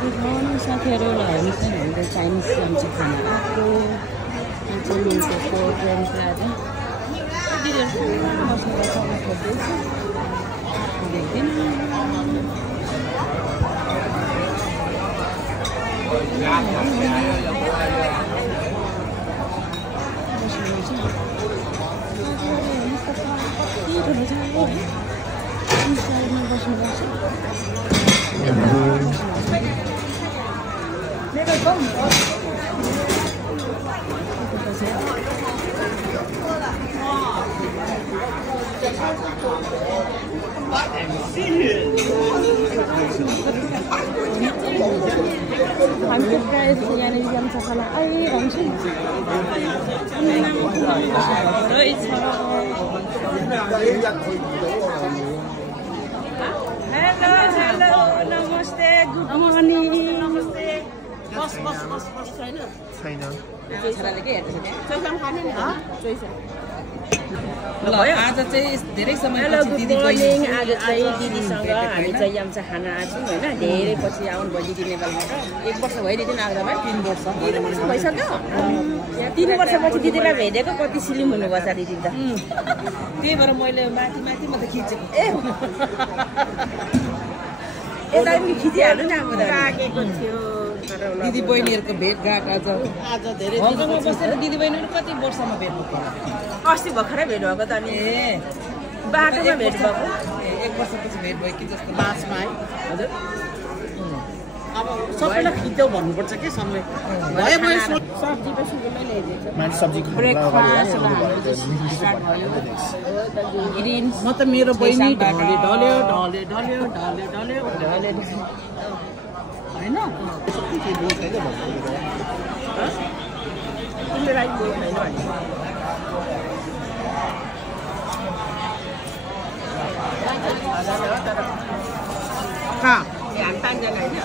साथीहरू हेर्नुहोस् न हाम्रो चाइनिज लन्च खाना आएको लिएको फ्रेन्ड प्लाजा मसला चल्न खोज्दैछ देख्दैन हाम्रो प्रायः यहाँनिर जान्छ खाना आइरहन्छ हेलो हेलो नमस्ते गुड मर्निङ नमस्ते बस बस बस बस छैन छैन छोराले के हेर्दैछ त्यहाँ चोइसा खाने नि चोइसा ल आज चाहिँ धेरै समयपछि दिदी बहिनी आज चाहिँ दिदीसँग हामी चाहिँ याम्चा खान आछौँ हैन धेरै पछि आउनु भयो दिदी नेपालबाट 1 वर्ष भइदियो नि आग्रामा 3 वर्ष भइसक्यो 3 वर्षपछि दिदीलाई भेटेको कति सिलिम हुनुभएछ दिदी त त्यही भएर मैले माथि माथि म त खिचेको ए यता पनि खिचिहाल्नु न अब राखेको थियो दिदी बहिनीहरुको भेटघाट आज धेरै दिनमा बसेर दिदी बहिनीहरु कति वर्षमा भेट्नु पर्यो अस्ति भर्खरै भेट भएको त अनि बाटोमा भेट भएको 1 वर्षपछि भेट भयो कि जस्तो लास्टमा है हजुर अब सबैलाई खिच्यौ भन्नुपर्छ के सबै भए म सब्जी पनि सुरुमै ल्याइदिन्छ मान्छे सब्जी ब्रेकफास्ट स्टार्ट भयो ग्रिन म त मेरो बहिनी ढले ढल्यो ढले ढल्यो ढले ढल्यो ढले हैन के बोल छैन भन्नु तिम्रो लागि बोल छैन भने हाँ यहाँ 5 जना हैन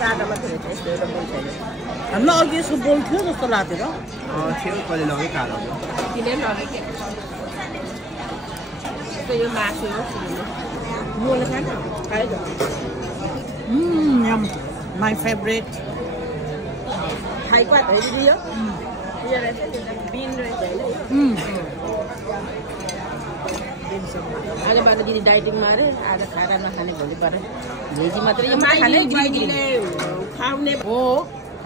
चारवटा मात्रै छ यस्तो एउटा बोल छैन हामीलाई अघि यसो बोल थियो जस्तो लाग्थ्यो र थियो कहिले लगे कालो किन लगे के त्यो यो मासु हो बोल खान खायो यम माय फेभरेट खाइ क्वा है दिदी यो यो रहेछ बिन रहेछ हैन आज बात दिदी डाइटिङ मारे आज खाना नखाने भोलि पर भेजी मात्रै यो खाने ग्रिनले खाउने हो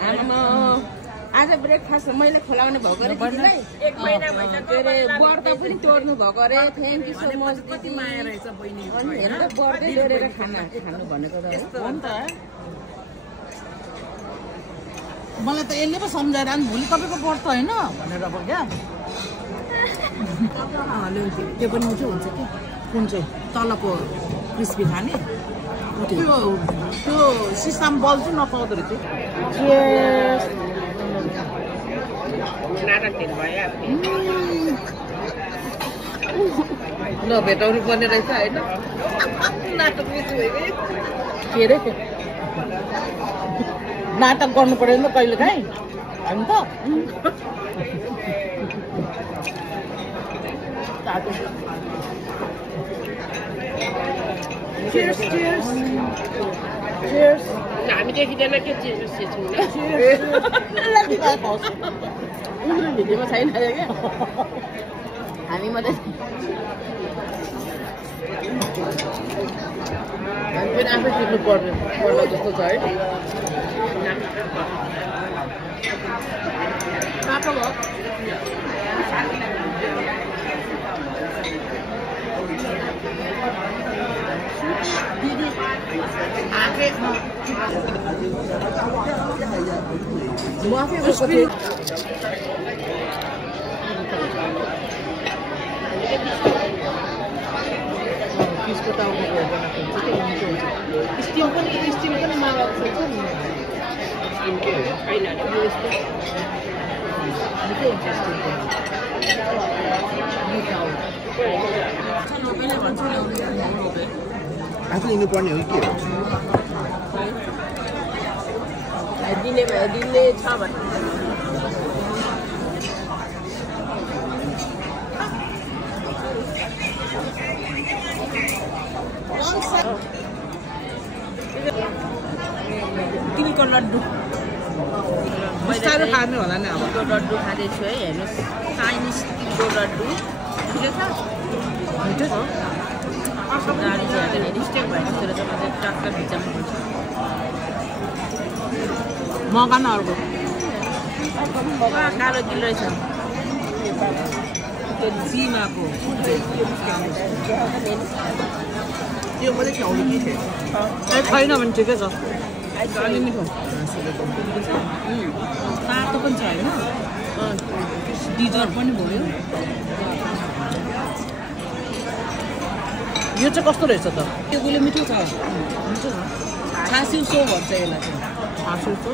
आमा आज ब्रेकफास्ट मैले खोलाउने भएको रे दिदीलाई 1 महिना भइसक्यो रे व्रत पनि तोड्नु भएको रे थ्यांक यू सो मच कति माया रहेछ बहिनी अनि हेर त व्रतै तोडेर खाना खानु भनेको त हो नि त मलाई त यसले पो सम्झाएर अनि भोलि तपाईको व्रत हैन भनेर अब क्या त्यो पनि मिठो हुन्छ कि कुन चाहिँ तलको क्रिस्पी खाने त्यो सिसाम बल चाहिँ नपाउँदो रहेछ नाटक दिन भयो ल भेटाउनु पर्ने रहेछ होइन नाटक मिठो भयो के रे नाटक गर्नु पर्यो नि त कहिले काहीँ होइन त Cheers, cheers. Cheers. हामी देखिँदैन के cheers छौँ ल भिडियोमा छैन क्या हामी मात्रै हामी फेरि आफै सिक्नु पर्ला जस्तो छ है पापा भयो म आफै बसेको थिएँ पिसको टाउको बनाएको हुन्छ त्यो मिठो हुन्छ स्टिम पनि मागाएको छ नि स्टिम के हो छैन यो यस्तो मिठो हुन्छ स्टिम पनि आफू लिनुपर्ने हो कि के हो दिने छ भने तिलको लड्डु बिस्तारो खानु होला नि अब तिलको लड्डु खाँदैछु है हेर्नुहोस् चाइनिज तिलको लड्डु ठिकै छ मिठो छ गाडी चाहिँ हेर्दैन स्टेक भएको जस्तो रहेछ म चाहिँ टक्क भिजामा हुन्छ मगा न अर्को कालो तिल रहेछ त्यो जिमाको त्यो मात्रै छाउने के थियो छैन भने ठिकै छ अलि मिठो तातो पनि छ होइन डिजर्ट पनि भयो यो चाहिँ कस्तो रहेछ त त्यो गुले मिठो छ छासिउ सो भन्छ यसलाई चाहिँ छासिउ सो